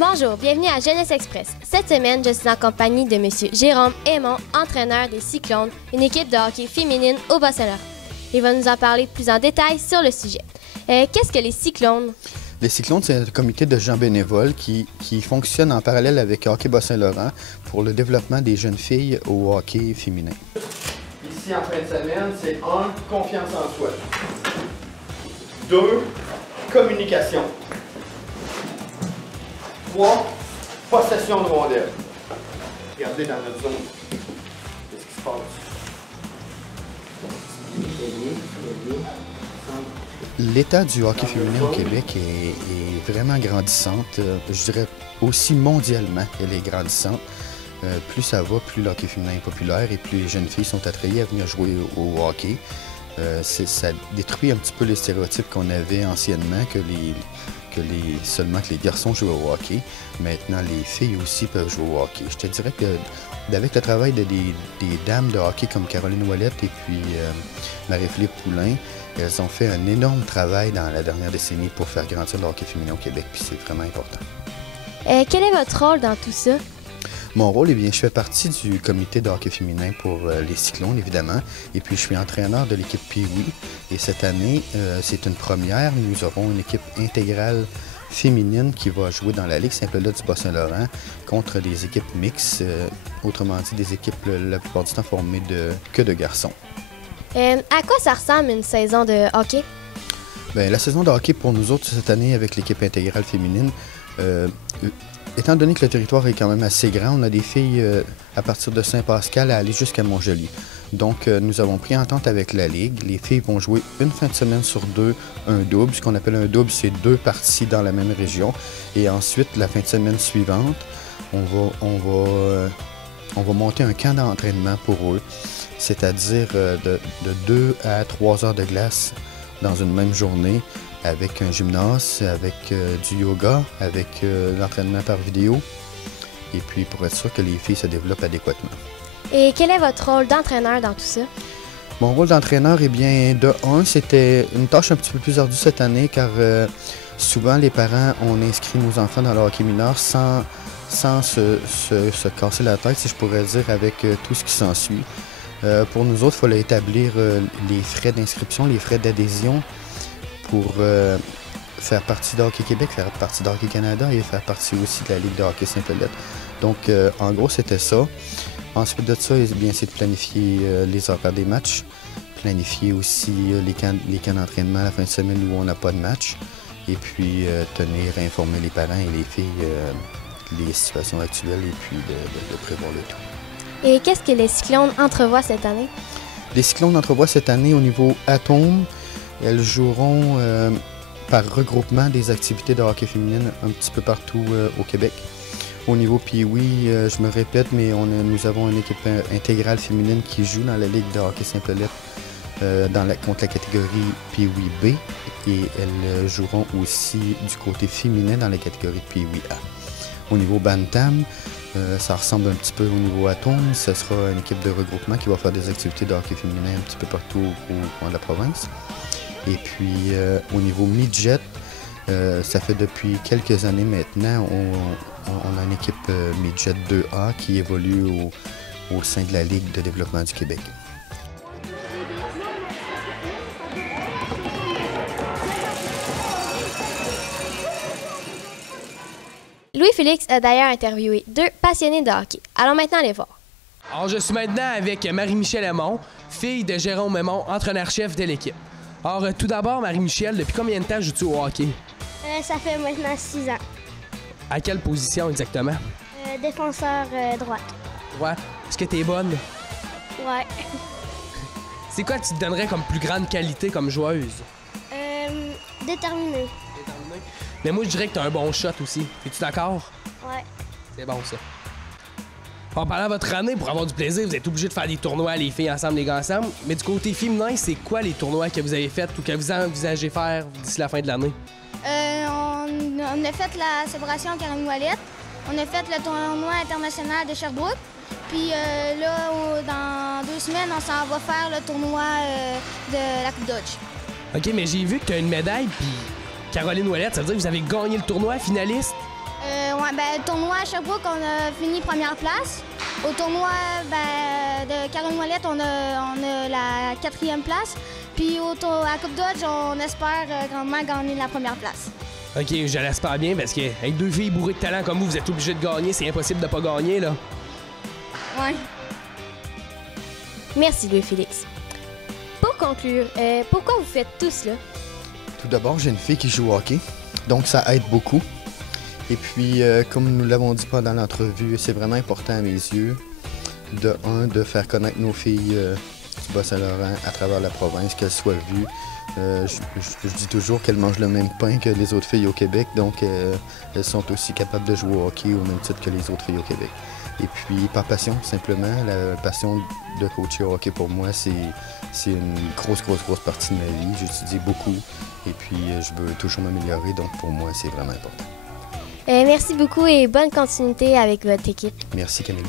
Bonjour, bienvenue à Jeunesse Express. Cette semaine, je suis en compagnie de M. Jérôme Aymon, entraîneur des Cyclones, une équipe de hockey féminine au Bas-Saint-Laurent. Il va nous en parler plus en détail sur le sujet. Qu'est-ce que les Cyclones? Les Cyclones, c'est un comité de gens bénévoles qui fonctionne en parallèle avec Hockey Bas-Saint-Laurent pour le développement des jeunes filles au hockey féminin. Ici, en fin de semaine, c'est 1, confiance en soi. 2, communication. 3, possession de rondelles. Regardez dans notre zone. Qu'est-ce qui se passe? L'état du hockey féminin au Québec est vraiment grandissante. Je dirais aussi mondialement, elle est grandissante. Plus ça va, plus le hockey féminin est populaire et plus les jeunes filles sont attrayées à venir jouer au hockey. Ça détruit un petit peu les stéréotypes qu'on avait anciennement, seulement que les garçons jouaient au hockey. Maintenant, les filles aussi peuvent jouer au hockey. Je te dirais que avec le travail des dames de hockey comme Caroline Ouellette et puis Marie-Philippe Poulain, elles ont fait un énorme travail dans la dernière décennie pour faire grandir le hockey féminin au Québec, puis c'est vraiment important. Quel est votre rôle dans tout ça? Mon rôle, eh bien, je fais partie du comité de hockey féminin pour les Cyclones, évidemment, et puis je suis entraîneur de l'équipe Pee-Wee. Et cette année, c'est une première, nous aurons une équipe intégrale féminine qui va jouer dans la Ligue Simple-Lot du Bas-Saint-Laurent contre des équipes mixtes, autrement dit des équipes la plupart du temps formées que de garçons. À quoi ça ressemble une saison de hockey? Bien, la saison de hockey pour nous autres cette année avec l'équipe intégrale féminine, étant donné que le territoire est quand même assez grand, on a des filles à partir de Saint-Pascal à aller jusqu'à Montjoly. Donc, nous avons pris entente avec la Ligue. Les filles vont jouer une fin de semaine sur deux, un double. Ce qu'on appelle un double, c'est 2 parties dans la même région. Et ensuite, la fin de semaine suivante, on va monter un camp d'entraînement pour eux, c'est-à-dire de 2 à 3 heures de glace dans une même journée, avec un gymnase, avec du yoga, avec l'entraînement par vidéo, et puis pour être sûr que les filles se développent adéquatement. Et quel est votre rôle d'entraîneur dans tout ça? Mon rôle d'entraîneur, eh bien, de un, c'était une tâche un petit peu plus ardue cette année, car souvent les parents ont inscrit nos enfants dans le hockey mineur sans se casser la tête, si je pourrais dire, avec tout ce qui s'ensuit. Pour nous autres, il fallait établir les frais d'inscription, les frais d'adhésion pour faire partie de Hockey Québec, faire partie de Hockey Canada et faire partie aussi de la Ligue de hockey Simple-Lot. Donc, en gros, c'était ça. Ensuite de ça, eh bien, c'est de planifier les horaires des matchs, planifier aussi les camps d'entraînement à la fin de semaine où on n'a pas de match, et puis tenir à informer les parents et les filles des situations actuelles et puis de prévoir le tout. Et qu'est-ce que les Cyclones entrevoient cette année? Les Cyclones entrevoient cette année au niveau Atome. Elles joueront par regroupement des activités de hockey féminine un petit peu partout au Québec. Au niveau Pee-Wee, je me répète, mais nous avons une équipe intégrale féminine qui joue dans la Ligue de hockey Simple-Lot contre la catégorie Pee-Wee B. Et elles joueront aussi du côté féminin dans la catégorie Pee-Wee A. Au niveau Bantam, ça ressemble un petit peu au niveau Atome. Ce sera une équipe de regroupement qui va faire des activités de hockey féminin un petit peu partout au coin de la province. Et puis, au niveau midget, ça fait depuis quelques années maintenant, on a une équipe midget 2A qui évolue au sein de la Ligue de développement du Québec. Louis-Félix a d'ailleurs interviewé 2 passionnés de hockey. Allons maintenant les voir. Alors, je suis maintenant avec Marie-Michel Aymon, fille de Jérôme Aymon, entraîneur-chef de l'équipe. Alors, tout d'abord, Marie-Michel, depuis combien de temps joues-tu au hockey? Ça fait maintenant 6 ans. À quelle position exactement? Défenseur droite. Ouais. Est-ce que t'es bonne? Ouais. C'est quoi que tu te donnerais comme plus grande qualité comme joueuse? Déterminé. Déterminée. Mais moi, je dirais que t'as un bon shot aussi. Es-tu d'accord? Ouais. C'est bon, ça. En parlant de votre année, pour avoir du plaisir, vous êtes obligés de faire des tournois, les filles ensemble, les gars ensemble. Mais du côté féminin, c'est quoi les tournois que vous avez faits ou que vous envisagez faire d'ici la fin de l'année? On a fait la célébration Caroline Ouellette. On a fait le tournoi international de Sherbrooke. Puis là, dans 2 semaines, on s'en va faire le tournoi de la Coupe Dodge. OK, mais j'ai vu que tu as une médaille, puis Caroline Ouellette, ça veut dire que vous avez gagné le tournoi, finaliste? Ouais, Ouais, ben, le tournoi à Sherbrooke, on a fini première place. Au tournoi de Caron-Ouellette, on a la 4e place. Puis à Coupe Dodge, on espère grandement gagner la première place. OK, je l'espère bien parce qu'avec 2 filles bourrées de talent comme vous êtes obligés de gagner. C'est impossible de pas gagner, là. Ouais. Merci, Louis-Félix. Pour conclure, pourquoi vous faites tout cela? Tout d'abord, j'ai une fille qui joue au hockey, donc ça aide beaucoup. Et puis, comme nous l'avons dit pendant l'entrevue, c'est vraiment important à mes yeux, de faire connaître nos filles du Bas-Saint-Laurent à travers la province, qu'elles soient vues. Je dis toujours qu'elles mangent le même pain que les autres filles au Québec, donc elles sont aussi capables de jouer au hockey au même titre que les autres filles au Québec. Et puis, par passion, simplement, la passion de coacher au hockey pour moi, c'est une grosse partie de ma vie. J'étudie beaucoup et puis je veux toujours m'améliorer, donc pour moi, c'est vraiment important. Merci beaucoup et bonne continuité avec votre équipe. Merci Camille.